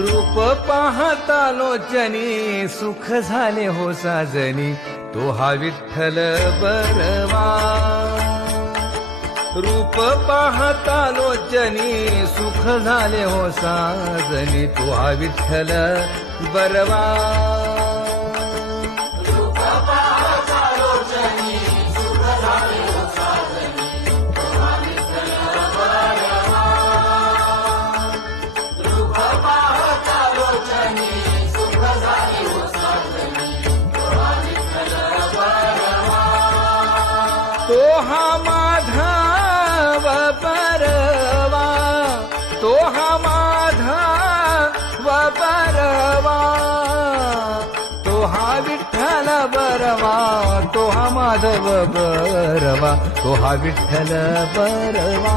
रूप पाहता लोचनी सुख झाले हो साजनी तो हा विठ्ठल बरवा रूप पाहता लोचनी सुख झाले हो साजनी तो हा विठ्ठल बरवा तो हा माधव बरवा तो हा माधव बरवा तो हा विठ्ठल बरवा तो हा माधव बरवा तो हा विठ्ठल बरवा